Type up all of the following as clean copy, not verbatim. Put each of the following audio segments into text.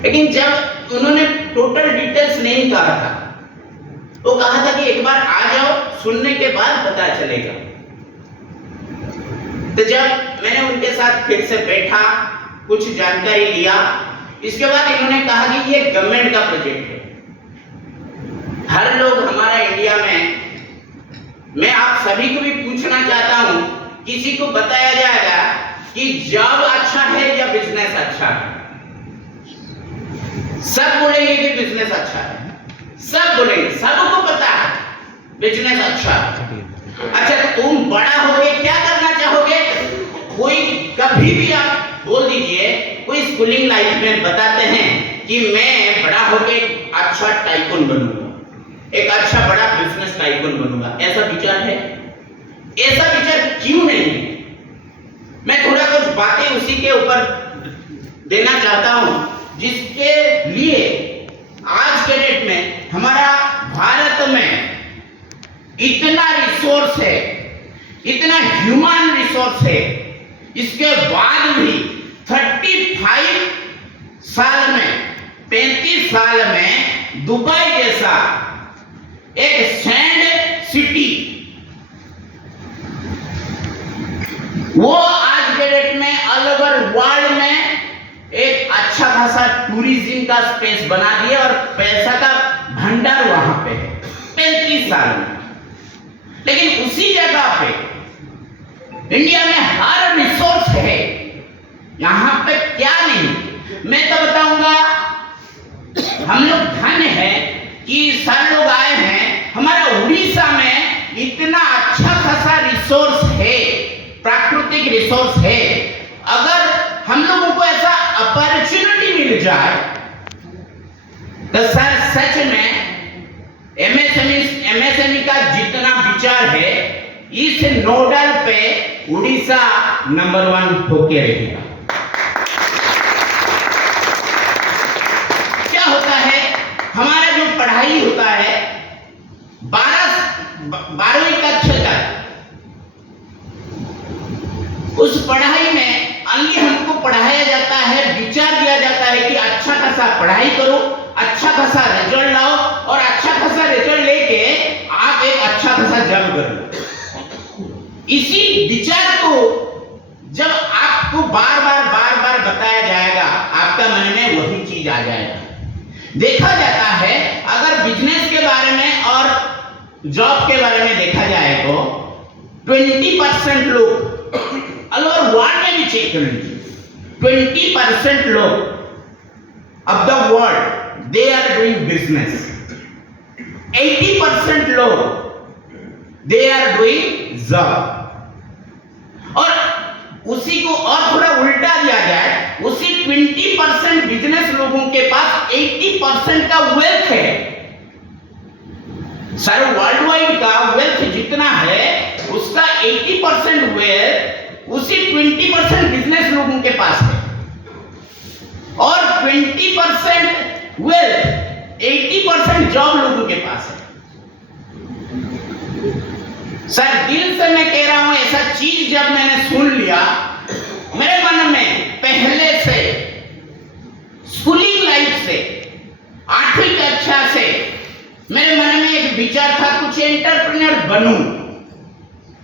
लेकिन जब उन्होंने टोटल डिटेल्स नहीं कहा था, वो कहा था कि एक बार आ जाओ, सुनने के बाद पता चलेगा। तो जब मैंने उनके साथ फिर से बैठा, कुछ जानकारी लिया, इसके बाद इन्होंने कहा कि ये गवर्नमेंट का प्रोजेक्ट है। हर लोग हमारा इंडिया में, मैं आप सभी को भी पूछना चाहता हूं, किसी को बताया जाएगा कि जॉब अच्छा है या बिजनेस अच्छा है? सब बोलेंगे कि बिजनेस अच्छा है, सब बोलेंगे, सबको पता है बिजनेस अच्छा है। अच्छा, तुम बड़ा होके क्या करना चाहोगे? कोई कभी भी आप बोल दीजिए, कोई स्कूलिंग लाइफ में बताते हैं कि मैं बड़ा होके अच्छा टाइकून बनूंगा, एक अच्छा बड़ा बिजनेस टाइकून बनूंगा, ऐसा विचार है? ऐसा विचार क्यों नहीं है? मैं थोड़ा कुछ बातें उसी के ऊपर देना चाहता हूं, जिसके लिए आज के डेट में हमारा भारत में इतना रिसोर्स है, इतना ह्यूमन रिसोर्स है, इसके बाद भी 35 साल में, 35 साल में दुबई जैसा एक सैंड सिटी, वो आज के डेट में ऑल ओवर वर्ल्ड में एक अच्छा खासा टूरिज्म का स्पेस बना दिया और पैसा का भंडार वहां पे है 35 साल में। लेकिन उसी जगह पे इंडिया में हर रिसोर्स है, यहां पे क्या नहीं? मैं तो बताऊंगा, हम लोग धन्य है कि सारे लोग आए हैं। हमारा उड़ीसा में इतना अच्छा खासा रिसोर्स है, प्राकृतिक रिसोर्स है। अगर हम लोगों को ऐसा अपॉर्चुनिटी मिल जाए तो सर सच में एमएसएमई का जितना विचार है, इस नोडल पे उड़ीसा नंबर 1 होके रहेगा। क्या होता है, हमारा जो पढ़ाई होता है 12वीं कक्षा तक, उस पढ़ाई में अन्य हमको पढ़ाया जाता है, विचार दिया जाता है कि अच्छा खासा पढ़ाई करो, अच्छा खासा रिजल्ट लाओ और अच्छा खासा रिजल्ट लेके आप एक अच्छा खासा जॉब करो। इसी विचार को जब आपको बार बार बताया जाएगा, आपका मन में वही चीज आ जाएगा। देखा जाता है, अगर बिजनेस के बारे में और जॉब के बारे में देखा जाए तो 20% लोग, ऑल ओवर वर्ल्ड में भी चेक कर लीजिए, 20% लोग of the world they are doing business, 80% लोग they are doing job। और उसी को और थोड़ा उल्टा दिया जाए, उसी 20% बिजनेस लोगों के पास 80% का वेल्थ है। सारे वर्ल्ड वाइड का वेल्थ जितना है, उसका 80% वेल्थ उसी 20% बिजनेस लोगों के पास है, और 20% वेल्थ 80% जॉब लोगों के पास है। सर दिल से मैं कह रहा हूं, ऐसा चीज जब मैंने सुन लिया, मेरे मन में पहले से, स्कूलिंग लाइफ से, 8वीं कक्षा से मेरे मन में एक विचार था, कुछ एंटरप्रेन्योर बनूं,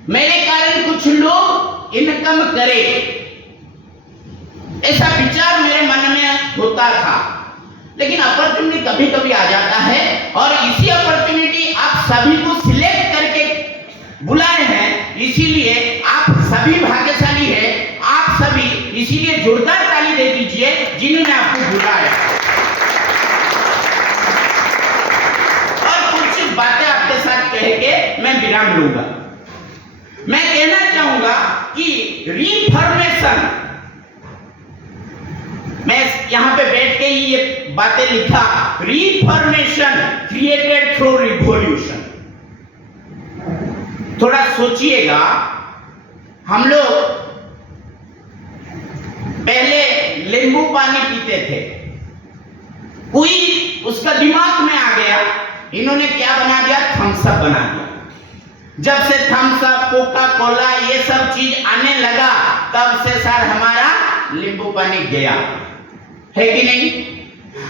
मेरे कारण कुछ लोग इनकम करें, ऐसा विचार मेरे मन में होता था। लेकिन अपॉर्चुनिटी कभी कभी आ जाता है, और इसी अपॉर्चुनिटी आप सभी को सिलेक्ट करके बुलाए हैं, इसीलिए आप सभी भाग्यशाली हैं। आप सभी इसीलिए जोरदार ताली दे दीजिए जिन्होंने आपको बुलाया। और कुछ बातें आपके साथ कह के मैं विराम लूंगा। मैं कहना चाहूंगा कि रिफॉर्मेशन, मैं यहां पे बैठ के ही ये बातें लिखा, रिफॉर्मेशन क्रिएटेड थ्रू रिवॉल्यूशन। थोड़ा सोचिएगा, हम लोग पहले नींबू पानी पीते थे, कोई उसका दिमाग में आ गया, इन्होंने क्या बना दिया, थम्स अप बना दिया। जब से थम्स अप, कोका कोला ये सब चीज आने लगा, तब से सर हमारा नींबू पानी गया है कि नहीं?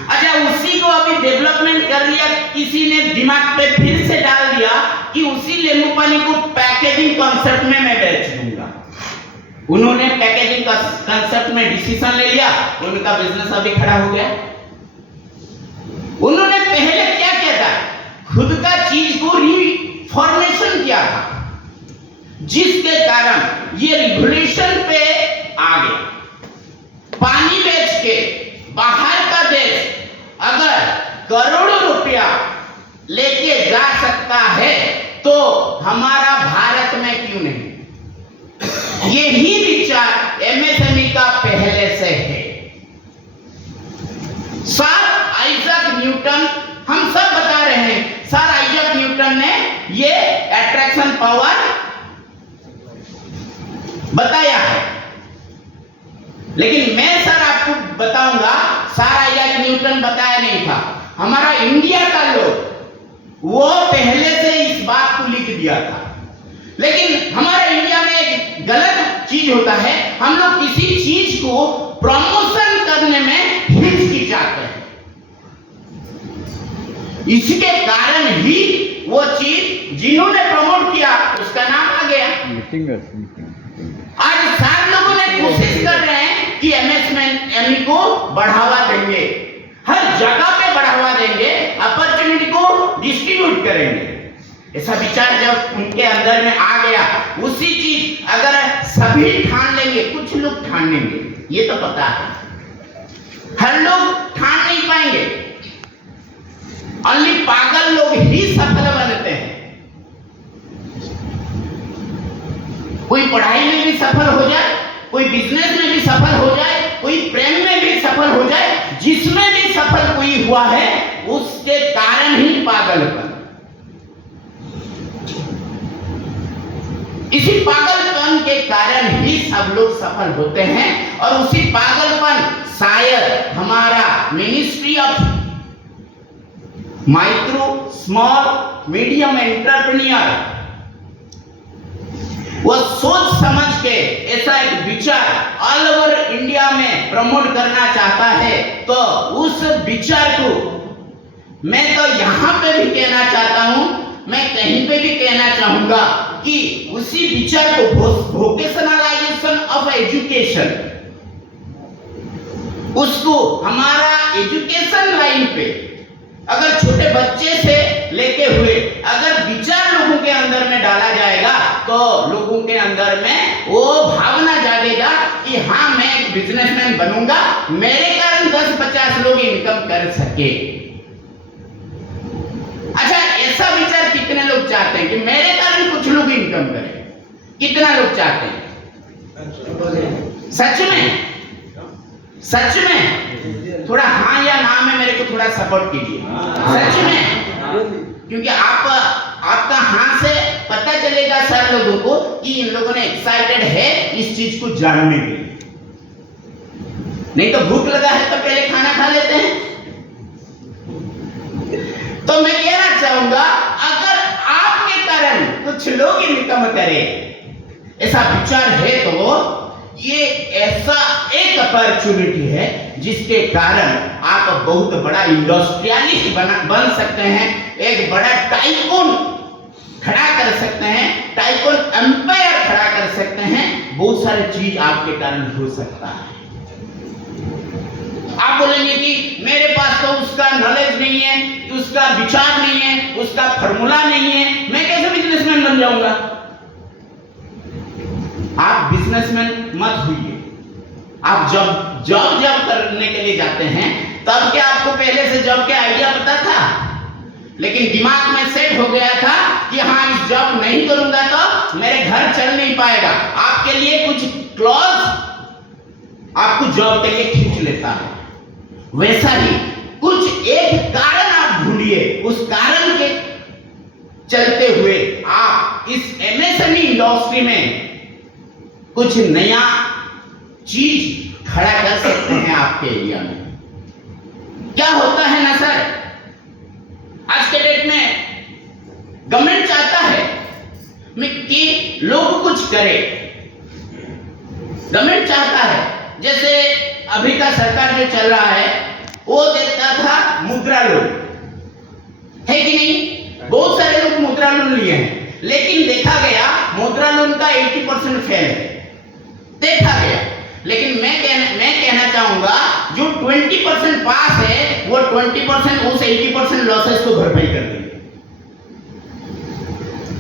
अच्छा, उसी को अभी डेवलपमेंट कर लिया, किसी ने दिमाग पे फिर से डाल दिया कि उसी नींबू पानी को पैकेजिंग कॉन्सेप्ट में मैं बेच दूंगा। उन्होंने पैकेजिंग कॉन्सेप्ट में डिसीजन ले लिया, उनका बिजनेस अभी खड़ा हो गया। उन्होंने पहले क्या किया था, खुद का चीज को रिफॉर्मेशन किया था, जिसके कारण ये रिवोल्यूशन पे आ गया। पानी बेच के बाहर का देश अगर करोड़ों रुपया लेके जा सकता है तो हमारा भारत में क्यों नहीं? यही विचार एमएसएमई का पहले से है। सर आइजैक न्यूटन, हम सब बता रहे हैं, सर आइजैक न्यूटन ने ये अट्रैक्शन पावर बताया है। लेकिन मैं सर आपको बताऊंगा, सर आइजैक न्यूटन बताया नहीं था, हमारा इंडिया का लोग वो पहले से इस बात को लिख दिया था। लेकिन हमारे इंडिया में एक गलत चीज होता है, हम लोग किसी चीज को प्रमोशन करने में हिचकिचाते हैं। इसके कारण ही वो चीज जिन्होंने प्रमोट किया उसका नाम आ गया। आज सारे लोगों ने कोशिश कर रहे हैं कि एमएसएमई को बढ़ावा देंगे, हर जगह पे बढ़ावा देंगे, अपॉर्चुनिटी को डिस्ट्रीब्यूट करेंगे। ऐसा विचार जब उनके अंदर में आ गया, उसी चीज अगर सभी ठान लेंगे, कुछ लोग ठान लेंगे, ये तो पता है, हर लोग ठान नहीं पाएंगे, ओनली पागल लोग ही सफल बनते हैं। कोई पढ़ाई में भी सफल हो जाए, कोई बिजनेस में भी सफल हो जाए, कोई प्रेम में भी सफल हो जाए, जिसमें भी सफल कोई हुआ है उसके कारण ही पागलपन। इसी पागलपन के कारण ही सब लोग सफल होते हैं, और उसी पागलपन शायद हमारा ministry of micro small medium entrepreneur वो सोच समझ के ऐसा एक विचार ऑल ओवर इंडिया में प्रमोट करना चाहता है, तो उस विचार को मैं तो यहां पे भी कहना चाहता हूं, मैं कहीं पे भी कहना चाहूंगा कि उसी विचार को वोकेशनलाइजेशन ऑफ एजुकेशन, उसको हमारा एजुकेशन लाइन पे अगर छोटे बच्चे से लेके हुए अगर विचार लोगों के अंदर में डाला जाएगा, तो लोगों के अंदर में वो भावना जागेगा कि हाँ मैं एक बिजनेसमैन बनूंगा, मेरे कारण 10-50 लोग इनकम कर सके। अच्छा, ऐसा विचार कितने लोग चाहते हैं कि मेरे कारण कुछ लोग इनकम करें? कितना लोग चाहते हैं? सच में? सच में? थोड़ा हाँ या ना में मेरे को थोड़ा सपोर्ट कीजिए। सच में? क्योंकि आपका हाँ से पता चलेगा सर लोगों को कि इन लोगों ने एक्साइटेड है इस चीज को जानने के लिए। नहीं तो भूख लगा है तो पहले खाना खा लेते हैं। तो मैं कहना चाहूंगा, अगर आपके कारण कुछ लोग इनकम करें, ऐसा विचार है तो ये ऐसा एक अपॉर्चुनिटी है जिसके कारण आप बहुत बड़ा इंडस्ट्रियलिस्ट बन सकते हैं, एक बड़ा टाइकून खड़ा कर सकते हैं, टाइकून एम्पायर खड़ा कर सकते हैं। बहुत सारी चीज आपके कारण हो सकता है। आप बोलेंगे कि मेरे पास तो उसका नॉलेज नहीं है, उसका विचार नहीं है, उसका फॉर्मूला नहीं है, मैं कैसे बिजनेसमैन बन जाऊंगा? आप बिजनेसमैन मत होइए। आप जॉब करने के लिए जाते हैं, तब क्या आपको पहले से जॉब के आइडिया पता था? लेकिन दिमाग में सेट हो गया था कि हाँ इस जॉब नहीं करूंगा तो मेरे घर चल नहीं पाएगा। आपके लिए कुछ क्लॉज आपको जॉब के लिए खींच लेता है। वैसा ही कुछ एक कारण आप ढूंढिए, उस कारण के चलते हुए आप इस एमएसएमई इंडस्ट्री में कुछ नया चीज खड़ा कर सकते हैं आपके एरिया में। क्या होता है ना सर, आज के डेट में गवर्नमेंट चाहता है कि लोग कुछ करे। गवर्नमेंट चाहता है, जैसे अभी का सरकार जो चल रहा है, वो देता था मुद्रा लोन, है कि नहीं? बहुत सारे लोग मुद्रा लोन लिए हैं, लेकिन देखा गया मुद्रा लोन का 80% फेल है, देखा गया। लेकिन मैं कहना चाहूंगा जो 20% पास है वो 20% उस 80% लॉसेस को भरपाई कर देंगे।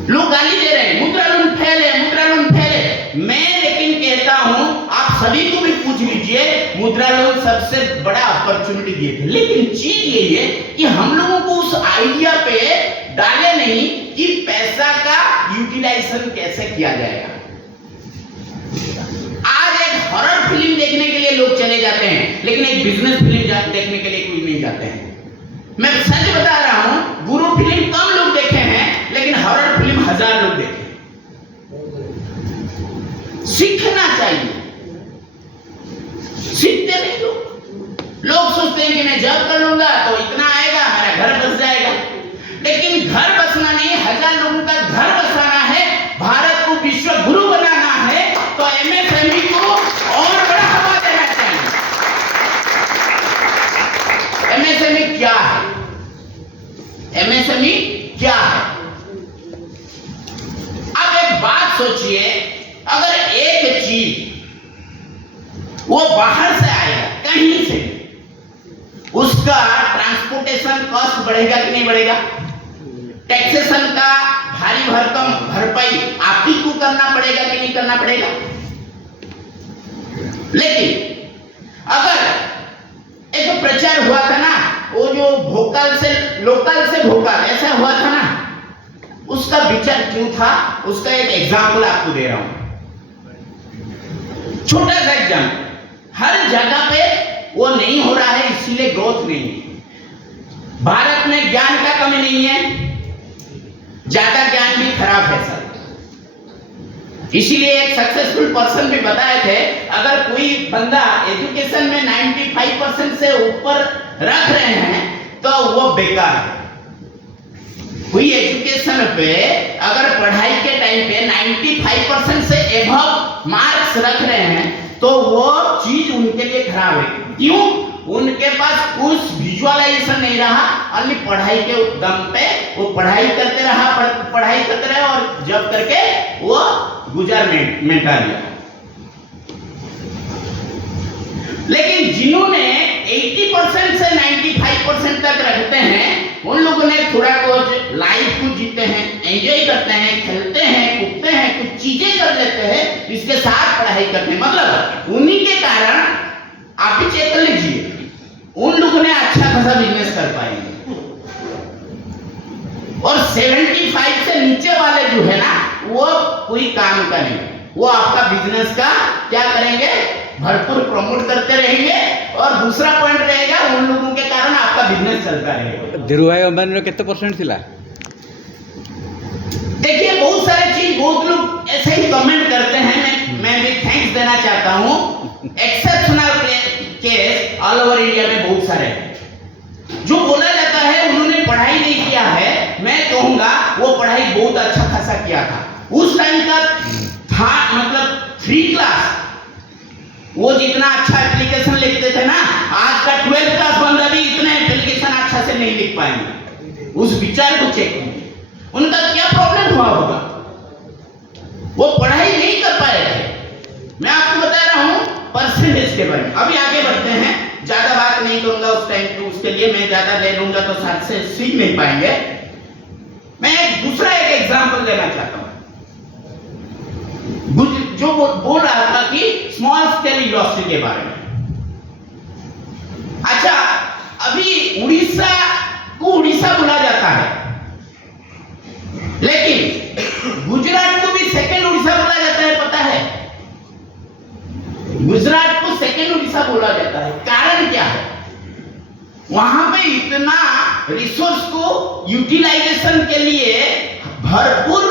लोग गाली दे रहे हैं मुद्रा लोन फेल है, मुद्रा लोन फेल है। मैं लेकिन कहता हूं आप सभी को भी पूछ लीजिए, मुद्रा लोन सबसे बड़ा अपॉर्चुनिटी दिए थे। लेकिन चीज यही है कि हम लोगों को उस आइडिया पे डाले नहीं कि पैसा का यूटिलाइजेशन कैसे किया जाएगा। आज एक हॉरर फिल्म देखने के लिए लोग चले जाते हैं, लेकिन एक बिजनेस फिल्म देखने के लिए कोई नहीं जाते हैं। मैं सच बता रहा हूं, गुरु फिल्म कम लोग देखे हैं, लेकिन हॉरर फिल्म 1000 लोग देखे। सीखना चाहिए, सीखते नहीं लोग सोचते हैं कि मैं जॉब कर लूंगा तो इतना आएगा, मेरा घर बस जाएगा। लेकिन घर बसना नहीं, 1000 लोगों का घर बसाना है, भारत को विश्व गुरु बनाना है, तो एमएसएमई को और बड़ा हवा देना चाहिए। एमएसएमई क्या है? एमएसएमई क्या है? अब एक बात सोचिए, अगर एक चीज वो बाहर से आएगा कहीं से, उसका ट्रांसपोर्टेशन कॉस्ट बढ़ेगा कि नहीं बढ़ेगा? टैक्सेशन का भारी भरकम भरपाई आप ही को करना पड़ेगा कि नहीं करना पड़ेगा? लेकिन अगर एक प्रचार हुआ था ना, वो जो भोकाल से लोकल से भोकाल ऐसा हुआ था ना, उसका विचार क्यों था? उसका एक एग्जाम्पल आपको दे रहा हूं, छोटा सा एग्जाम्पल। हर जगह पे वो नहीं हो रहा है, इसीलिए ग्रोथ नहीं है। भारत में ज्ञान का कमी नहीं है, ज्यादा ज्ञान भी खराब है सर। इसीलिए एक सक्सेसफुल पर्सन भी बताए थे, अगर कोई बंदा एजुकेशन में 95% से ऊपर रख रहे हैं तो वो बेकार है। कोई एजुकेशन पे अगर पढ़ाई के टाइम पे 95% से एबव मार्क्स रख रहे हैं तो वो चीज उनके लिए खराब है। क्यों? उनके पास कुछ विजुअलाइजेशन नहीं रहा, अन्य पढ़ाई के दम पे वो पढ़ाई करते रहे और जब करके वो गुजर मेटा लिया। लेकिन जिन्होंने 80% से 95% तक रखते हैं, उन लोगों ने थोड़ा कुछ लाइफ को जीते हैं, एंजॉय करते हैं, खेलते हैं, कूदते हैं, कुछ चीजें कर लेते हैं, इसके साथ पढ़ाई करते हैं। मतलब उन्हीं के कारण आप ही चेक कर लीजिए, उन लोगों ने अच्छा खासा बिजनेस कर पाएंगे। और 75 से नीचे वाले जो है ना, वो कोई काम का नहीं, वो आपका बिजनेस का क्या करेंगे, भरपूर प्रमोट करते रहेंगे। और दूसरा पॉइंट रहेगा, उन लोगों के कारण आपका बिजनेस चलता रहेगा। धीरूभाई अंबानी कितने परसेंट थिला? देखिए बहुत सारे चीज, बहुत लोग ऐसे ही कमेंट करते हैं, मैं भी थैंक्स देना चाहता हूं। Exceptional case all over India में बहुत सारे हैं। जो बोला जाता है उन्होंने पढ़ाई नहीं किया है, मैं कहूंगा वो पढ़ाई बहुत अच्छा खासा किया था। उस टाइम तक था, मतलब 3 क्लास वो जितना अच्छा एप्लीकेशन लिखते थे ना, आज का 12th क्लास बंदा भी इतने एप्लीकेशन अच्छा से नहीं लिख पाएंगे। उस विचार को चेक कीजिए, उनका क्या प्रॉब्लम हुआ होगा, वो पढ़ाई नहीं कर पाए थे। मैं आपको बता रहा हूं परसेंटेज के बारे में। अभी आगे बढ़ते हैं, ज्यादा बात नहीं करूंगा उस टाइम पे, उसके लिए मैं ज्यादा ले लूंगा तो साथ से सीख नहीं पाएंगे। मैं दूसरा एक एग्जांपल देना चाहता हूं, जो बोल रहा था कि स्मॉल स्केल इंडस्ट्री के बारे में। अच्छा, अभी उड़ीसा को उड़ीसा बोला जाता है, लेकिन गुजरात को भी सेकंड उड़ीसा बोला जाता है। पता है, गुजरात को सेकंड उड़ीसा बोला जाता है। कारण क्या है? वहां पे इतना रिसोर्स को यूटिलाइजेशन के लिए भरपूर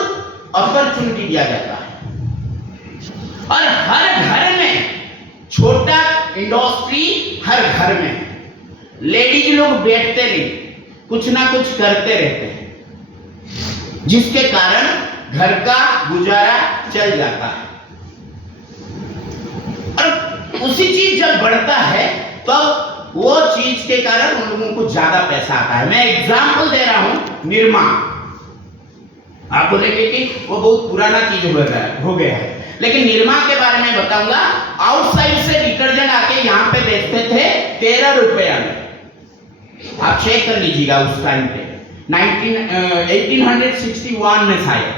अपॉर्चुनिटी दिया जाता है, और हर घर में छोटा इंडस्ट्री, हर घर में लेडीज लोग बैठते नहीं, कुछ ना कुछ करते रहते हैं, जिसके कारण घर का गुजारा चल जाता है। और उसी चीज जब बढ़ता है तो वो चीज के उसके कारण उन लोगों को ज्यादा पैसा आता है। मैं एग्जाम्पल दे रहा हूं, निरमा। आप बोलेंगे कि वो बहुत पुराना चीज हो गया है, लेकिन निरमा के बारे में बताऊंगा। आउटसाइड से डिटर्जेंट आके यहाँ पे बेचते थे 13 रुपया में। आप चेक कर लीजिएगा उस टाइम पे 1861 में शायद।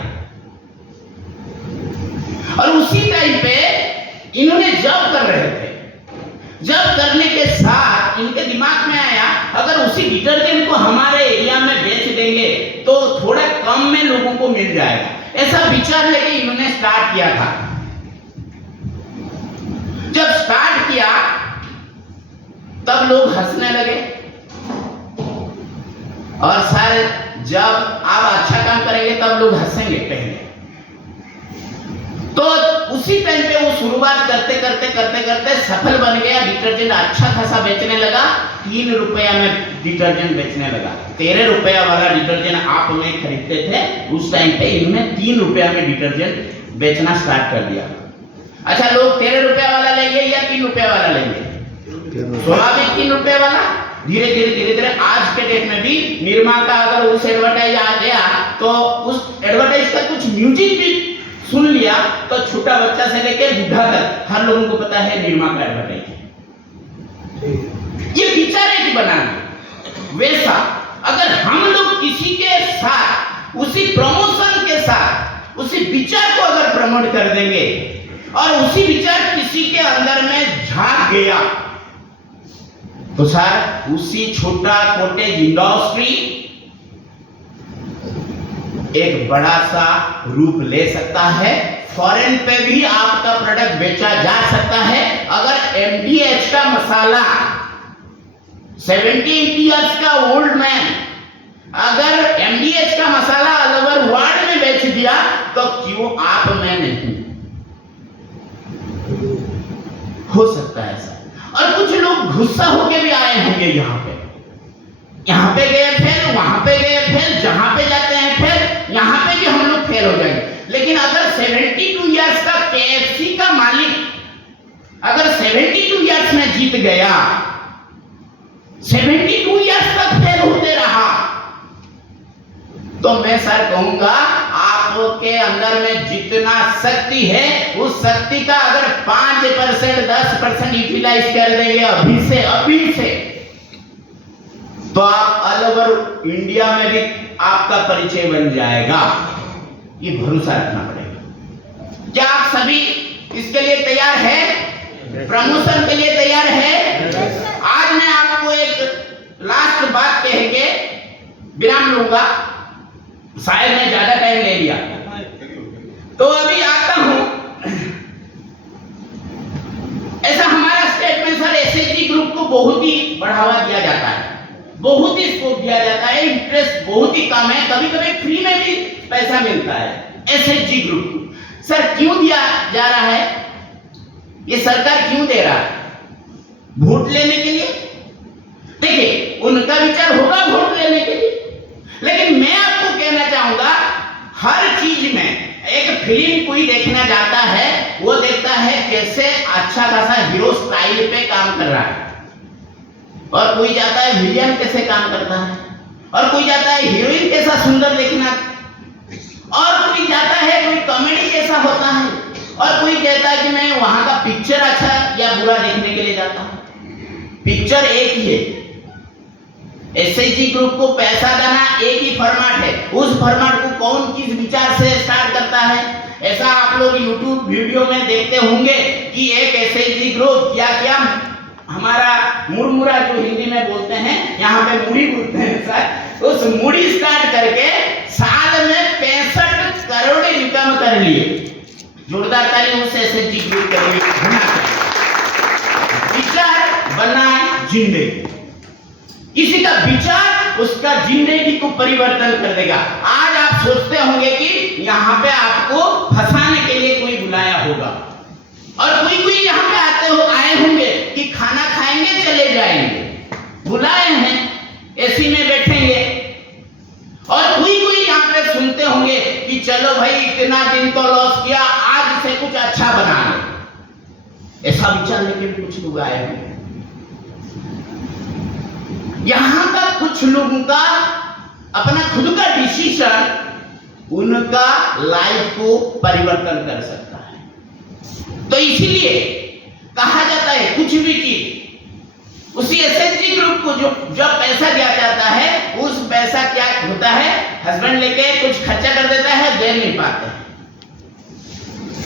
और उसी टाइम पे इन्होंने जब कर रहे थे, जब करने के साथ इनके दिमाग में आया अगर उसी डिटर्जेंट को हमारे एरिया में बेच देंगे तो थोड़ा कम में लोगों को मिल जाएगा। ऐसा विचार लेके इन्होंने स्टार्ट किया था। जब स्टार्ट किया तब लोग हंसने लगे, और सर जब आप अच्छा काम करेंगे तब लोग हंसेंगे पहले। तो उसी टाइम पे वो शुरुआत करते करते करते करते सफल बन गया। डिटर्जेंट अच्छा खासा बेचने लगा, 3 रुपया में डिटर्जेंट बेचने लगा। 13 रुपया वाला डिटर्जेंट आप में खरीदते थे, उस टाइम पे इन्होंने 3 रुपया में डिटर्जेंट बेचना स्टार्ट कर दिया। अच्छा, लोग 13 रुपया वाला लेंगे या 3 रुपया वाला लेंगे? स्वाभाविक 3 रुपया वाला। धीरे धीरे आज के डेट में भी निरमा का अगर उस एडवर्टाइज आ गया तो उस एडवर्टाइज का कुछ म्यूजिक भी सुन लिया तो छोटा बच्चा से लेकर बूढ़ा तक हर लोगों को पता है निरमा का एडवर्टाइज। ये विचार है कि बनाना। वैसा अगर हम लोग किसी के साथ उसी प्रमोशन के साथ उसी विचार को अगर प्रमोट कर देंगे और उसी विचार किसी के अंदर में झांक गया तो सर उसी छोटा कॉटेज इंडस्ट्री एक बड़ा सा रूप ले सकता है। फॉरेन पे भी आपका प्रोडक्ट बेचा जा सकता है। अगर एमडीएच का मसाला 70 इयर्स का ओल्ड मैन अगर एमडीएच का मसाला ऑल ओवर वर्ल्ड में बेच दिया तो क्यों आप में नहीं? हो सकता है ऐसा। और कुछ लोग गुस्सा होके भी आए होंगे यहाँ पे गए फेल, वहां पे गए फेल, जहां पे जाते हैं फेल, यहाँ पे भी हम लोग फेल हो जाएंगे। लेकिन अगर 72 इयर्स का केएफसी का मालिक अगर 72 इयर्स में जीत गया, 72 इयर्स तक फेल होते रहा, तो मैं सर कहूंगा आपके अंदर में जितना शक्ति है उस शक्ति का अगर 5% 10% यूटिलाइज कर देंगे अभी से तो आप ऑल ओवर इंडिया में भी आपका परिचय बन जाएगा। ये भरोसा रखना पड़ेगा। क्या आप सभी इसके लिए तैयार हैं? प्रमोशन के लिए तैयार हैं? आज मैं आपको एक लास्ट बात कह के विराम लूंगा। शायद मैं ज्यादा टाइम ले लिया, तो अभी आता हूं। ऐसा हमारा स्टेट में सर एसएचजी ग्रुप को बहुत ही बढ़ावा दिया जाता है, बहुत ही स्कोप दिया जाता है, इंटरेस्ट बहुत ही कम है, कभी कभी फ्री में भी पैसा मिलता है एसएचजी ग्रुप को। सर क्यों दिया जा रहा है? ये सरकार क्यों दे रहा है? वोट लेने के लिए? देखिए उनका विचार होगा वोट लेने के लिए, लेकिन मैं आपको कहना चाहूंगा हर चीज में एक फिल्म कोई देखना जाता है, वो देखता है कैसे अच्छा खासा हीरो स्टाइल पे काम कर रहा है, और कोई जाता है विलियन कैसे काम करता है, और कोई जाता है हीरोइन कैसा सुंदर देखना, और कोई जाता है कोई कॉमेडी कैसा होता है, और कोई कहता है कि मैं वहां का पिक्चर अच्छा या बुरा देखने के लिए जाता हूं। पिक्चर एक ही है। एसएचजी ग्रुप को पैसा देना एक ही फॉर्मेट है। उस फॉर्मेट को कौन किस विचार से स्टार्ट करता है? ऐसा आप लोग यूट्यूब वीडियो में देखते होंगे कि एक एसएचजी ग्रुप क्या हमारा मुरमुरा जो हिंदी में बोलते हैं, यहाँ पे मुड़ी बोलते हैं सर, उस मुड़ी स्टार्ट करके साल में 65 करोड़ इनकम कर लिए। जोरदार ताली उस एसएचजी ग्रुप के लिए होना चाहिए। विचार बनाए जिंदगी, किसी का विचार उसका जिंदगी को परिवर्तन कर देगा। आज आप सोचते होंगे कि यहाँ पे आपको फंसाने के लिए कोई बुलाया होगा, और कोई यहाँ पे आए होंगे कि खाना खाएंगे चले जाएंगे, बुलाए हैं एसी में बैठेंगे, और कोई यहाँ पे सुनते होंगे कि चलो भाई इतना दिन तो लॉस किया, आज से कुछ अच्छा बना लो। ऐसा विचार लेके भी कुछ लोग आए होंगे। कुछ लोगों का अपना खुद का डिसीजन उनका लाइफ को परिवर्तन कर सकता है। तो इसीलिए कहा जाता है कुछ भी चीज उसी एसएचजी ग्रुप को जो जब पैसा दिया जाता है उस पैसा क्या होता है, हस्बैंड लेके कुछ खर्चा कर देता है, दे नहीं पाते हैं।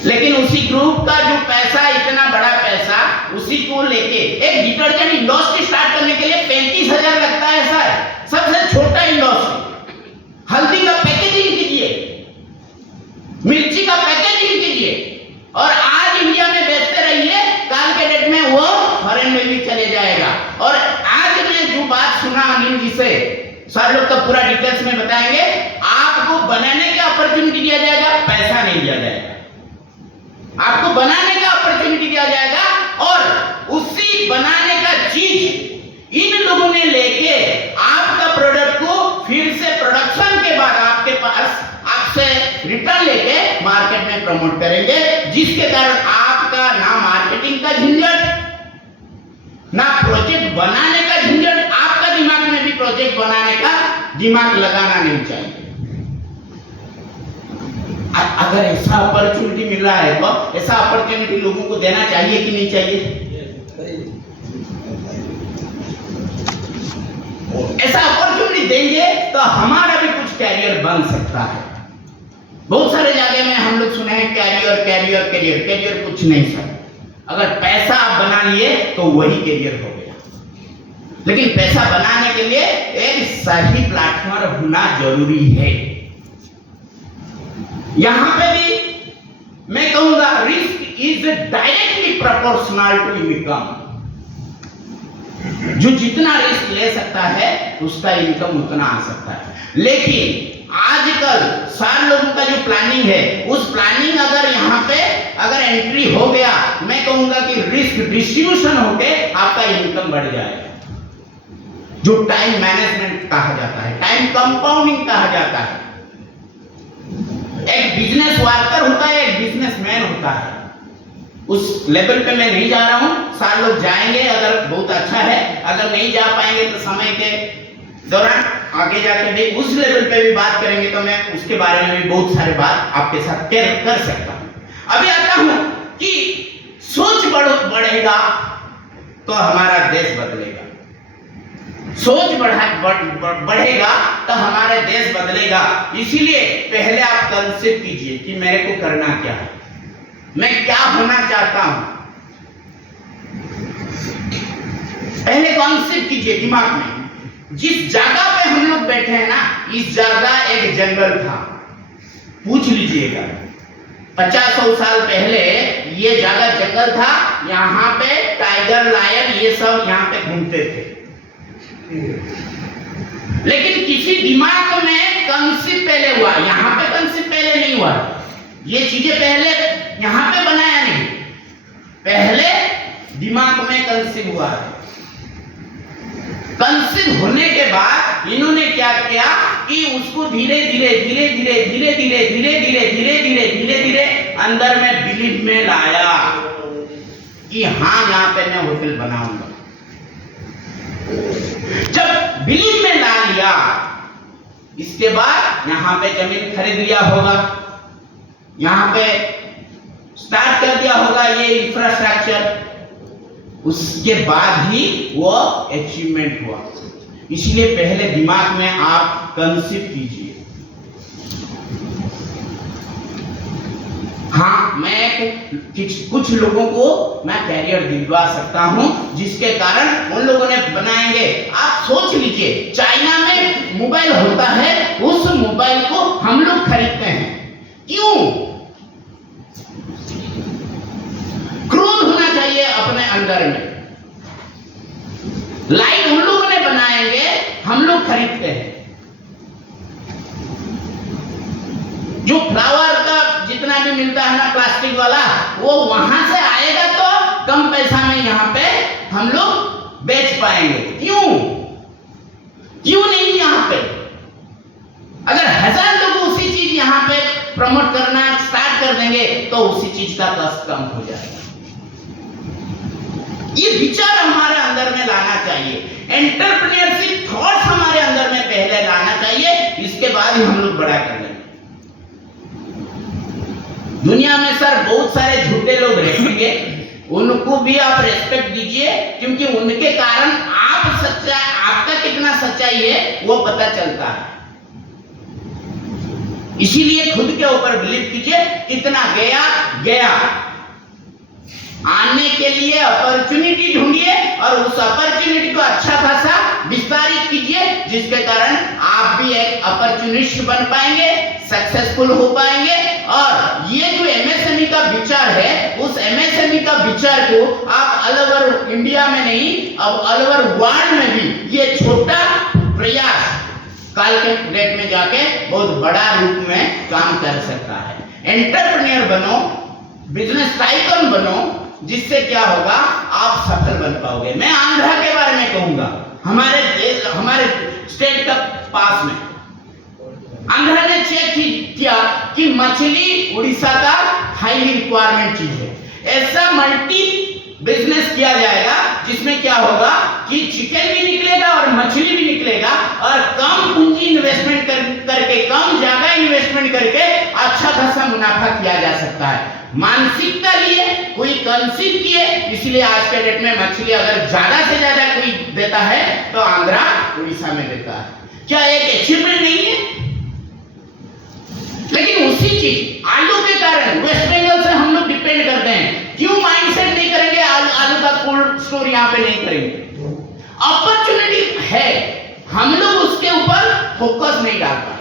लेकिन उसी ग्रुप का जो पैसा, इतना बड़ा पैसा, उसी को लेके एक डिटर्जेंट इंडस्ट्री स्टार्ट करने के लिए 35,000 लगता है सर। सबसे छोटा इंडस्ट्री। हल्दी का पैकेजिंग कीजिए, मिर्ची का पैकेजिंग कीजिए और आज इंडिया में बेचते रहिए, काल के डेट में वो फॉरेन में भी चले जाएगा। और आज मैं जो बात सुना अनिल जी से, सर लोग तो पूरा डिटेल्स में बताएंगे, आपको बनाने का अपॉर्चुनिटी दिया जाएगा, पैसा नहीं दिया जाएगा। आपको बनाने का अपॉर्चुनिटी दिया जाएगा और उसी बनाने का चीज इन लोगों ने लेके आपका प्रोडक्ट को फिर से प्रोडक्शन के बाद आपके पास आपसे रिटर्न लेके मार्केट में प्रमोट करेंगे, जिसके कारण आपका ना मार्केटिंग का झंझट, ना प्रोजेक्ट बनाने का झंझट। आपका दिमाग में भी प्रोजेक्ट बनाने का दिमाग लगाना नहीं चाहिए। अगर ऐसा अपॉर्चुनिटी मिल रहा है तो ऐसा अपॉर्चुनिटी लोगों को देना चाहिए कि नहीं चाहिए? ऐसा अपॉर्चुनिटी देंगे तो हमारा भी कुछ कैरियर बन सकता है। बहुत सारे जगह में हम लोग सुने हैं कैरियर कैरियर कैरियर कैरियर, कुछ नहीं सर। अगर पैसा आप बना लिए तो वही कैरियर हो गया। लेकिन पैसा बनाने के लिए एक सही प्लेटफॉर्म होना जरूरी है। यहां पे भी मैं कहूंगा risk is directly proportional to income. जो जितना रिस्क ले सकता है उसका इनकम उतना आ सकता है। लेकिन आजकल सारे लोगों का जो प्लानिंग है, उस प्लानिंग अगर यहाँ पे अगर एंट्री हो गया, मैं कहूंगा कि रिस्क डिस्ट्रीब्यूशन होके आपका इनकम बढ़ जाएगा। जो टाइम मैनेजमेंट कहा जाता है, टाइम कंपाउंडिंग कहा जाता है। एक बिजनेस वर्कर होता है, एक बिजनेसमैन होता है। उस लेवल पे मैं नहीं जा रहा हूं, सारे लोग जाएंगे अगर बहुत अच्छा है, अगर नहीं जा पाएंगे तो समय के दौरान आगे जाके भी उस लेवल पे भी बात करेंगे, तो मैं उसके बारे में भी बहुत सारे बात आपके साथ कर सकता हूं। अभी आता हूं कि सोच बढ़ेगा तो हमारा देश बदलेगा। सोच बढ़ेगा तो हमारा देश बदलेगा। इसीलिए पहले आप कंसेप्ट कीजिए कि मेरे को करना क्या है, मैं क्या होना चाहता हूं। पहले कॉन्सेप्ट कीजिए दिमाग में। जिस जगह पे हम लोग बैठे हैं ना, इस जगह एक जंगल था। पूछ लीजिएगा 50-100 साल पहले ये जगह जंगल था। यहाँ पे टाइगर, लायन, ये सब यहाँ पे घूमते थे। लेकिन किसी दिमाग में कंसेप्ट पहले हुआ, यहाँ पे कंसेप्ट पहले नहीं हुआ। ये चीजें पहले यहाँ पे बनाया नहीं, पहले दिमाग में कंसेप्ट हुआ। कंसेप्ट होने के बाद इन्होंने क्या किया कि उसको धीरे धीरे धीरे धीरे धीरे धीरे धीरे धीरे धीरे धीरे धीरे धीरे अंदर में बिलीफ में लाया कि हाँ यहाँ पे मैं होटल बनाऊंगा। जब बिलीफ में ला लिया, इसके बाद यहाँ पे जमीन खरीद लिया होगा, यहाँ पे स्टार्ट कर दिया होगा ये इंफ्रास्ट्रक्चर, उसके बाद ही वो अचीवमेंट हुआ। इसलिए पहले दिमाग में आप कंसीव कीजिए। हाँ, मैं कुछ लोगों को मैं कैरियर दिलवा सकता हूं, जिसके कारण उन लोगों ने बनाएंगे। आप सोच लीजिए, चाइना में मोबाइल होता है, उस मोबाइल को हम लोग खरीदते हैं। क्यों? क्रोध होना चाहिए अपने अंदर में। लाइट उन लोगों ने बनाएंगे, हम लोग खरीदते हैं। जो फ्लावर का जितना भी मिलता है ना प्लास्टिक वाला, वो वहां से आएगा तो कम पैसा में यहाँ पे हम लोग बेच पाएंगे। क्यों? क्यों नहीं यहाँ पे? अगर 1000 लोग उसी चीज यहाँ पे प्रमोट करना स्टार्ट कर देंगे तो उसी चीज का कष्ट कम हो जाएगा। ये विचार हमारे अंदर अंदर में लाना चाहिए, एंटरप्रेन्योरशिप थॉट्स हमारे अंदर में पहले लाना चाहिए, इसके बाद ही हम लोग बड़ा कर लेंगे। दुनिया में सर बहुत सारे झूठे लोग रहेंगे, उनको भी आप रेस्पेक्ट दीजिए, क्योंकि उनके कारण आप सच्चा, आपका कितना सच्चाई है वो पता चलता है। इसीलिए खुद के ऊपर बिलीव कीजिए, कितना गया गया। आने के लिए अपॉर्चुनिटी ढूंढिए और उस अपॉर्चुनिटी को अच्छा खासा विस्तारित कीजिए, जिसके कारण आप भी एक अपॉर्चुनिस्ट बन पाएंगे, सक्सेसफुल हो पाएंगे। और ये जो एमएसएमई का विचार है, उस एमएसएमई का विचार को आप ऑल ओवर इंडिया में नहीं, अब ऑल ओवर वर्ल्ड में भी ये छोटा प्रयास काल के डेट में जाके बहुत बड़ा रूप में काम कर सकता है। एंटरप्रेन्योर बनो, बिजनेस टाइकन बनो, जिससे क्या होगा, आप सफल बन पाओगे। मैं आंध्रा के बारे में कहूंगा, हमारे स्टेट का पास में आंध्रा ने चेक किया कि मछली उड़ीसा का हाईली रिक्वायरमेंट चीज है। ऐसा मल्टी बिजनेस किया जाएगा जिसमें क्या होगा कि चिकन भी निकलेगा और मछली भी निकलेगा, और कम पूंजी इन्वेस्टमेंट करके, कम जगह इन्वेस्टमेंट करके अच्छा खासा मुनाफा किया जा सकता है। मानसिकता लिए कोई कंसीव किए, इसलिए आज के डेट में मछली अगर ज्यादा से ज्यादा कोई देता है तो आंध्रा उड़ीसा में देता है। क्या एक अचीवमेंट नहीं है? लेकिन उसी चीज आलू के कारण वेस्ट बंगाल से हम लोग डिपेंड करते हैं। क्यों माइंडसेट नहीं करेंगे, आलू का कोल्ड स्टोर यहाँ पे नहीं करेंगे? अपॉर्चुनिटी है, हम लोग उसके ऊपर फोकस नहीं डाल पाते।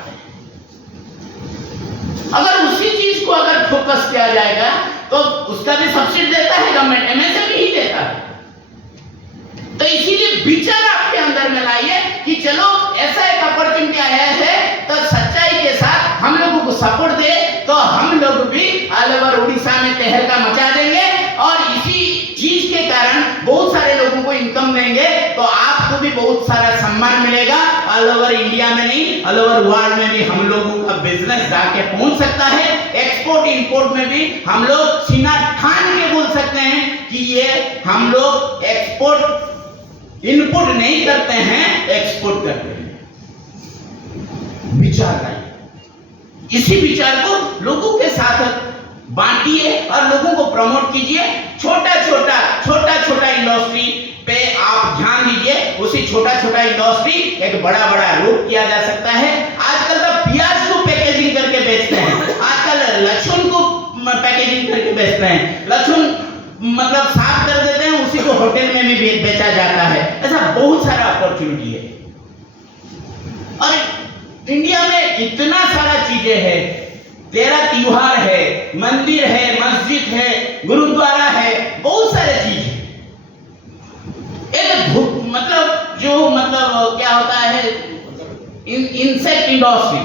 अगर उसी चीज को अगर फोकस किया जाएगा तो उसका भी सब्सिडी देता है गवर्नमेंट, एमएसएमई ही देता है। तो इसीलिए विचार आपके अंदर में लाइए कि चलो ऐसा एक अपॉर्चुनिटी आया है, तो सच्चाई के साथ हम लोगों को सपोर्ट दे, तो हम लोग भी ऑल ओवर उड़ीसा में तहलका मचा देंगे, और इसी चीज के कारण बहुत सारे लोगों को इनकम देंगे, तो आपको भी बहुत सारा सम्मान मिलेगा। ऑल ओवर इंडिया में नहीं, ऑल ओवर वर्ल्ड में भी हम लोगों का बिजनेस जाके पहुंच सकता है। एक्सपोर्ट इंपोर्ट में भी हम लोग सीना ठान के बोल सकते हैं कि ये हम लोग एक्सपोर्ट इनपुट नहीं करते हैं, एक्सपोर्ट करते हैं। विचार लाइए, इसी विचार को लोगों के साथ बांटिए और लोगों को प्रमोट कीजिए। छोटा छोटा इंडस्ट्री पे आप ध्यान दीजिए, उसी छोटा इंडस्ट्री एक बड़ा रूप किया जा सकता है। आजकल तो प्याज को पैकेजिंग करके बेचते हैं, आजकल लहसुन को पैकेजिंग करके बेचते हैं, लहसुन मतलब साफ कर देते हैं, उसी को होटल में भी बेचा जाता है। ऐसा बहुत सारा अपॉर्चुनिटी है, और इंडिया में इतना सारा चीजें हैं। 13 त्योहार है, मंदिर है, मस्जिद है, गुरुद्वारा है, बहुत सारे चीज है। एक मतलब क्या होता है, इंसेक्ट इंडस्ट्री,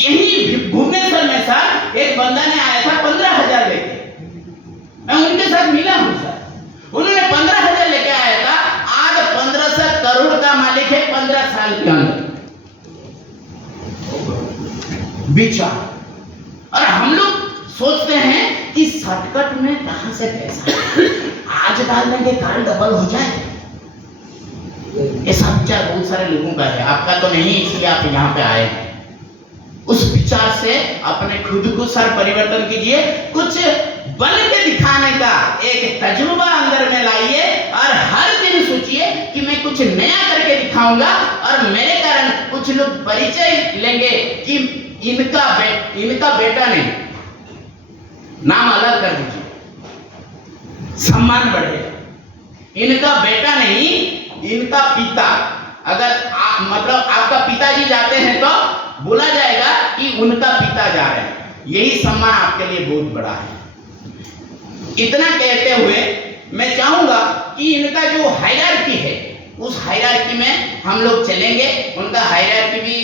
यही भुवनेश्वर में सर एक बंदा ने आया था 15,000 लेके, मैं उनके साथ मिला हूं सर। उन्होंने 15,000 लेके आया था, आज 1500 करोड़ का मालिक है 15 साल के अंदर। विचार, और हम लोग सोचते हैं कि शॉर्टकट में कहां से पैसा आज डाल देंगे काल डबल हो जाए। ऐसा विचार बहुत सारे लोगों का है, आपका तो नहीं, इसलिए आप यहाँ पे आए हैं। उस विचार से अपने खुद को सर परिवर्तन कीजिए, कुछ बन के दिखाने का एक तजुर्बा अंदर में लाइए, और हर दिन सोचिए कि मैं कुछ नया करके दिखाऊंगा, और मेरे कारण कुछ लोग परिचय लेंगे कि इनका बेटा नहीं, नाम अलग कर दीजिए, सम्मान बढ़ेगा। इनका बेटा नहीं, इनका पिता। अगर मतलब आपका पिताजी जाते हैं तो बोला जाएगा कि उनका पिता जा रहे हैं, यही सम्मान आपके लिए बहुत बड़ा है। इतना कहते हुए मैं चाहूंगा कि इनका जो हायरार्की है, उस हायरार्की में हम लोग चलेंगे। उनका हायरार्की भी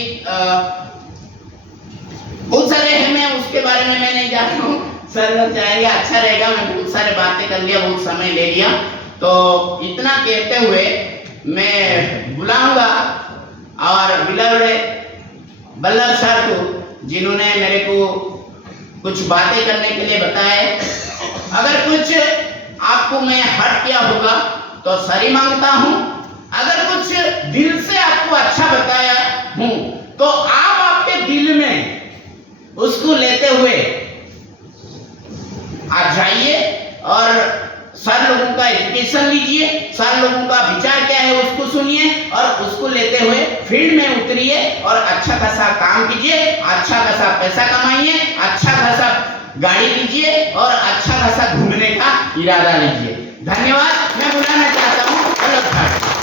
बहुत सारे हैं, मैं उसके बारे में मैं नहीं जानता हूँ। सर लोग चाहेंगे अच्छा रहेगा, मैं बहुत सारे बातें कर लिया, बहुत समय ले लिया, तो इतना कहते हुए मैं बुलाऊंगा और बल्लभ सर को, जिन्होंने मेरे को कुछ बातें करने के लिए बताए। अगर कुछ आपको मैं हर्ट किया होगा तो सॉरी मांगता हूं। अगर कुछ दिल से आपको अच्छा बताया हूं तो आप आपके दिल में उसको लेते हुए आ जाइए और सारे लोगों का एजुकेशन लीजिए, सारे लोगों का विचार क्या है उसको सुनिए और उसको लेते हुए फील्ड में उतरिए और अच्छा खासा काम कीजिए, अच्छा खासा पैसा कमाइए, अच्छा खासा गाड़ी लीजिए और अच्छा खासा घूमने का इरादा लीजिए। धन्यवाद। मैं बुलाना चाहता हूँ